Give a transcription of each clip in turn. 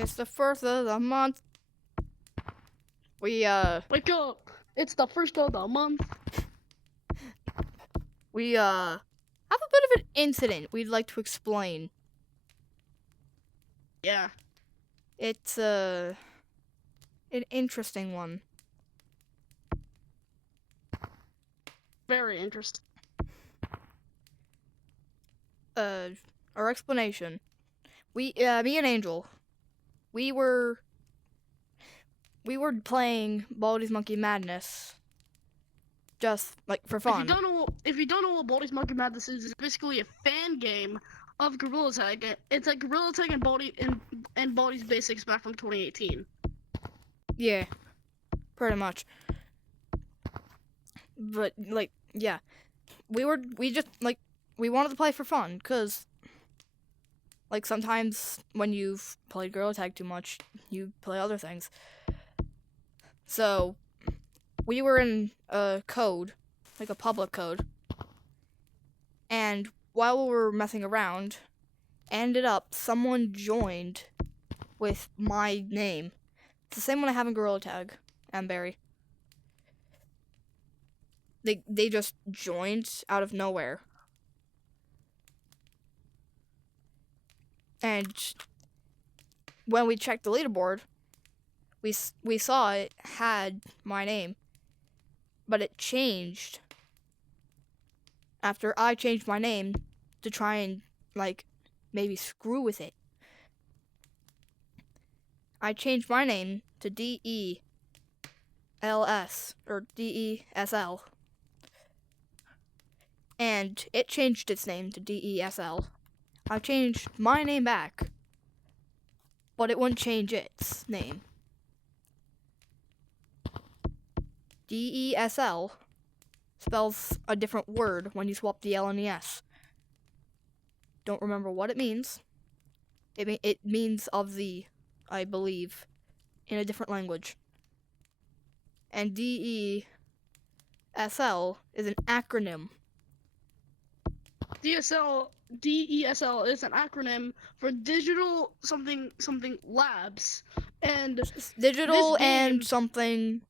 It's the first of the month. We Wake up! It's the first of the month. have a bit of an incident we'd like to explain. Yeah. It's an interesting one. Very interesting. Our explanation. Me and Angel, we were playing Baldi's Monkey Madness, just like for fun. If you don't know what Baldi's Monkey Madness is, it's basically a fan game of Gorilla Tag. It's like Gorilla Tag and Baldi's Basics back from 2018. Yeah, pretty much. But like, yeah, we wanted to play for fun, cause like sometimes when you've played Gorilla Tag too much, you play other things. So we were in a code, like a public code, and while we were messing around, ended up someone joined with my name. It's the same one I have in Gorilla Tag, Amberry. They just joined out of nowhere. And when we checked the leaderboard, we saw it had my name, but it changed after I changed my name to try and like maybe screw with it. I changed my name to DELS or DESL, and it changed its name to DESL. I changed my name back, but it wouldn't change its name. DESL spells a different word when you swap the L and the S. Don't remember what it means. It means of the, I believe, in a different language. And DESL is an acronym. DESL is an acronym for Digital something Labs, and digital and something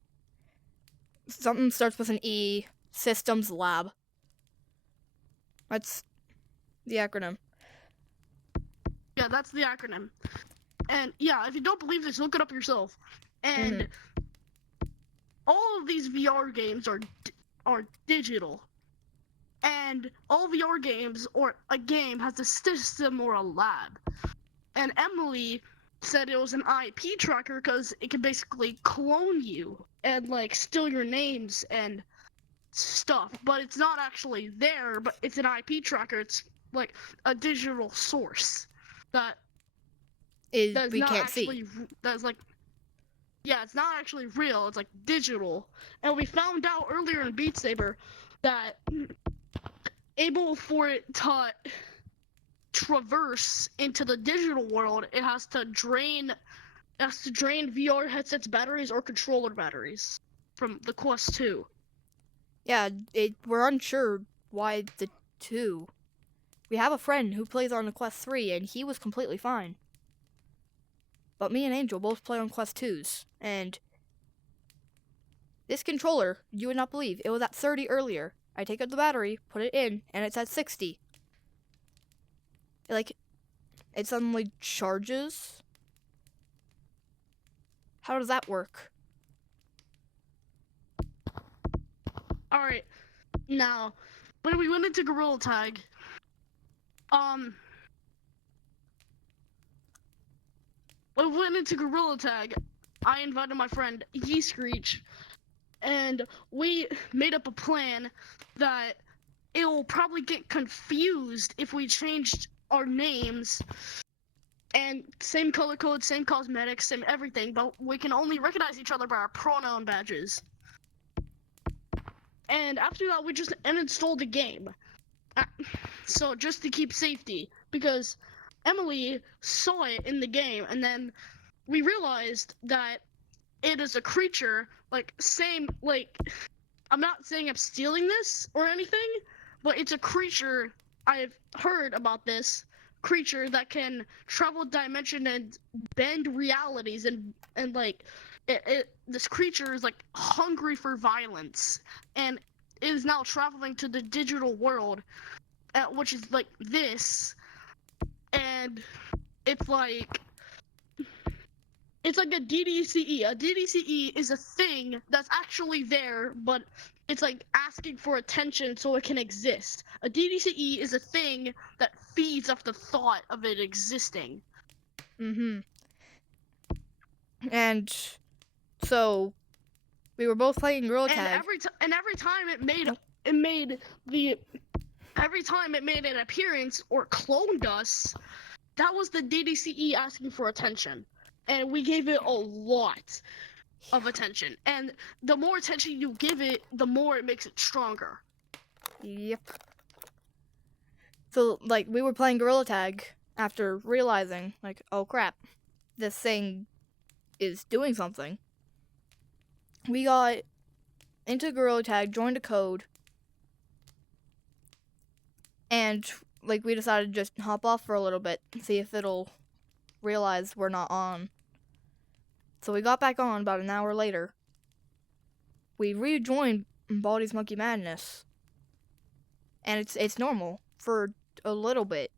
starts with an E. Systems Lab. That's the acronym. Yeah, that's the acronym. And yeah, if you don't believe this, look it up yourself. And all of these VR games are digital. And all VR games or a game has a system or a lab. And Emily said it was an IP tracker because it can basically clone you and like steal your names and stuff, but it's not actually there, but it's an IP tracker. It's like a digital source that we not can't actually see. that's like, yeah, it's not actually real. It's like digital. And we found out earlier in Beat Saber that able for it to traverse into the digital world, it has to drain VR headsets batteries or controller batteries from the Quest 2. Yeah, we're unsure why the 2. We have a friend who plays on the Quest 3 and he was completely fine. But me and Angel both play on Quest 2s, and this controller, you would not believe, it was at 30 earlier. I take out the battery, put it in, and it's at 60. Like, it suddenly charges? How does that work? Alright, now, when we went into Gorilla Tag, when we went into Gorilla Tag, I invited my friend Screech, and we made up a plan that it will probably get confused if we changed our names, and same color code, same cosmetics, same everything, but we can only recognize each other by our pronoun badges. And after that, we just uninstalled the game. So just to keep safety, because Emily saw it in the game, and then we realized that it is a creature, like, I'm not saying I'm stealing this or anything, but it's a creature. I've heard about this creature that can travel dimension and bend realities, and like this creature is like hungry for violence, and is now traveling to the digital world, which is like this, and it's like a DDCE. A DDCE is a thing that's actually there, but it's like asking for attention so it can exist. A DDCE is a thing that feeds off the thought of it existing. And so we were both playing Gorilla And Tag. every time it made an appearance or cloned us, that was the DDCE asking for attention. And we gave it a lot of attention. And the more attention you give it, the more it makes it stronger. Yep. So, like, we were playing Gorilla Tag after realizing, like, oh crap, this thing is doing something. We got into Gorilla Tag, joined a code, and, like, we decided to just hop off for a little bit, see if it'll realize we're not on. So we got back on about an hour later. We rejoined Baldi's Monkey Madness. And it's normal for a little bit.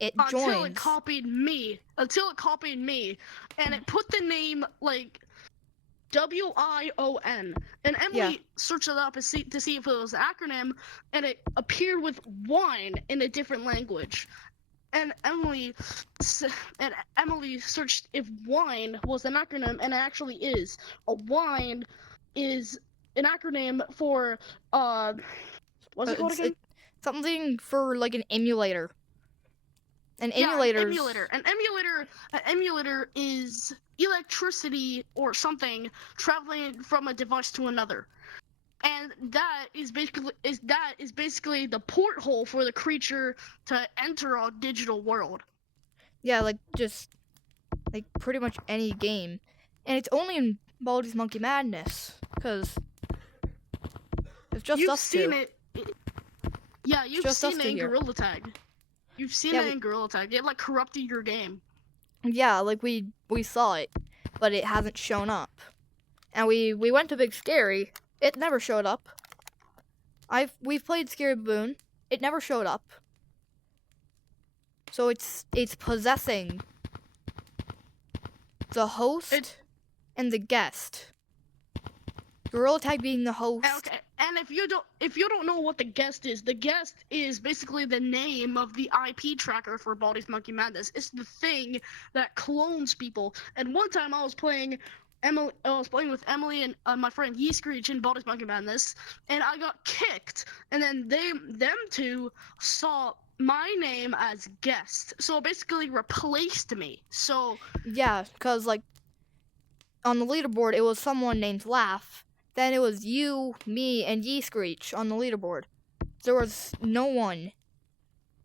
It joins. Until it copied me. And it put the name, like, WION. And Emily searched it up to see if it was an acronym, and it appeared with wine in a different language. And Emily searched if wine was an acronym, and it actually is. A wine is an acronym for what's it called again? Something for like an emulator. An emulator. An emulator is electricity or something traveling from a device to another. And that is basically the porthole for the creature to enter our digital world. Yeah, like just like pretty much any game. And it's only in Baldi's Monkey Madness, because it's just us two. Yeah, you've seen it in Gorilla Tag. You've seen it in Gorilla Tag. It like corrupted your game. Yeah, like we saw it, but it hasn't shown up. And we went to Big Scary. It never showed up. We've played Scary Baboon. It never showed up. So it's possessing the host and the guest. Gorilla Tag being the host. Okay, and if you don't know what the guest is basically the name of the IP tracker for Baldi's Monkey Madness. It's the thing that clones people. And one time I was playing with Emily and my friend Yee Screech in Baldi's Monkey Madness, and I got kicked. And then them two saw my name as guest, so it basically replaced me. So yeah, because like on the leaderboard it was someone named Laugh, then it was you, me, and Yee Screech on the leaderboard. There was no one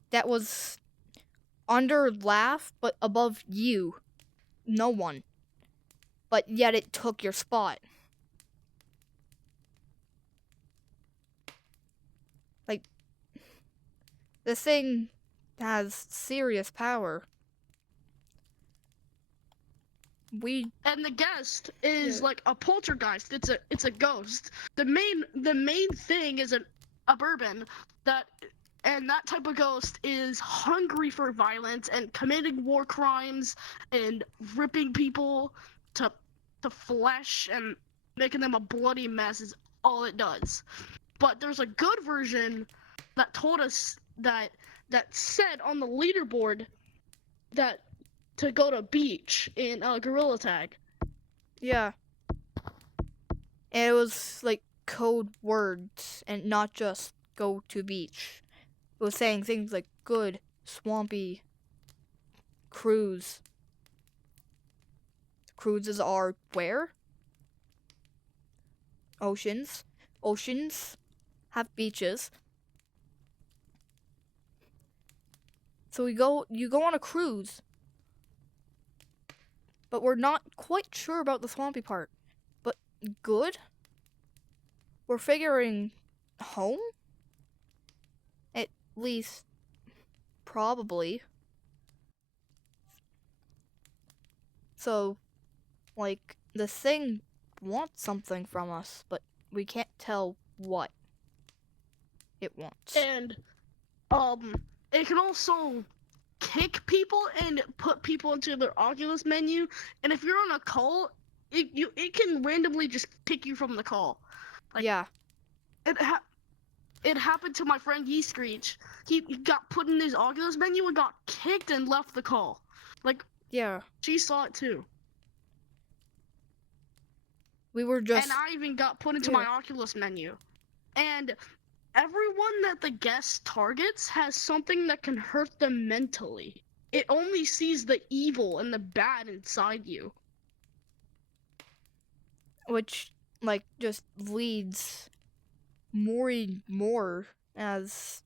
that was under Laugh but above you. No one. But yet it took your spot. Like, this thing has serious power. And the guest is like a poltergeist. It's a ghost. The main thing is a bourbon and that type of ghost is hungry for violence and committing war crimes and ripping people to flesh and making them a bloody mess is all it does. But there's a good version that told us that said on the leaderboard that to go to beach in Gorilla Tag. Yeah. And it was like code words and not just go to beach. It was saying things like good, swampy, cruise. Cruises are where? Oceans. Oceans have beaches. So you go on a cruise. But we're not quite sure about the swampy part. But good? We're figuring home? At least Probably. So, like, the thing wants something from us, but we can't tell what it wants. And it can also kick people and put people into their Oculus menu. And if you're on a call, it can randomly just kick you from the call. Like, Yeah. It happened to my friend Yee Screech. He got put in his Oculus menu and got kicked and left the call. Like, Yeah. she saw it too. We were just. And I even got put into Yeah. my Oculus menu. And everyone that the guest targets has something that can hurt them mentally. It only sees the evil and the bad inside you. Which, like, just leads more and more as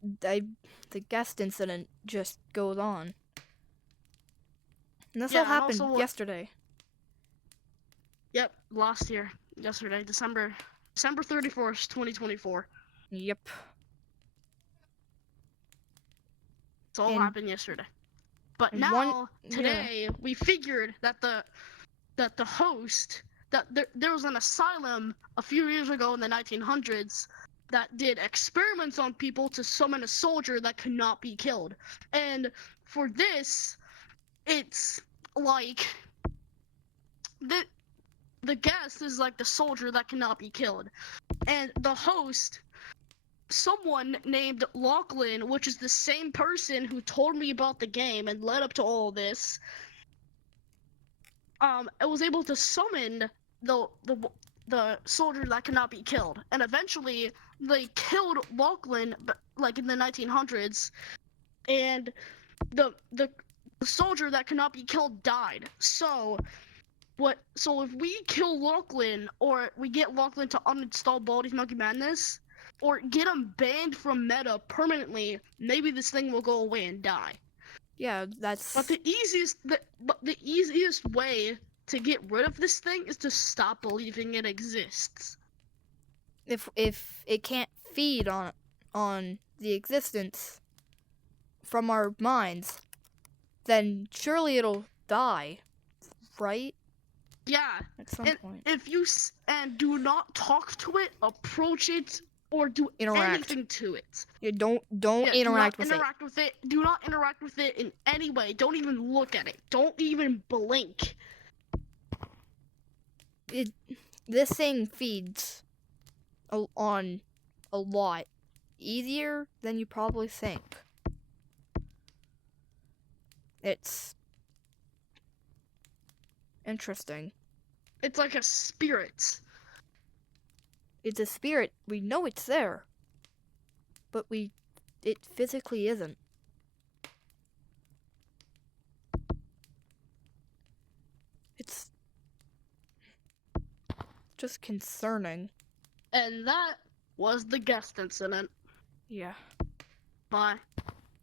the guest incident just goes on. And this Yeah, all and happened also- yesterday. Yep, last year, yesterday, December 31st, 2024. Yep. It's all And- happened yesterday. But and now, yeah. today, we figured that the host, that there was an asylum a few years ago in the 1900s that did experiments on people to summon a soldier that could not be killed. And for this, it's like the guest is like the soldier that cannot be killed. And the host, someone named Lachlan, which is the same person who told me about the game and led up to all this, it was able to summon the soldier that cannot be killed. And eventually, they killed Lachlan, like in the 1900s, and the soldier that cannot be killed died. So if we kill Lachlan, or we get Lachlan to uninstall Baldi's Monkey Madness, or get him banned from meta permanently, maybe this thing will go away and die. Yeah, that's. But the easiest way to get rid of this thing is to stop believing it exists. If it can't feed on the existence from our minds, then surely it'll die, right? Yeah, At some point. if you and do not talk to it, approach it, or do Interact. anything to it. Yeah, don't Yeah, interact do with not interact with it. Do not interact with it in any way. Don't even look at it. Don't even blink. it. This thing feeds on a lot easier than you probably think. It's interesting. It's like a spirit. It's a spirit. We know it's there, but it physically isn't. It's just concerning. And that was the guest incident. Yeah. Bye.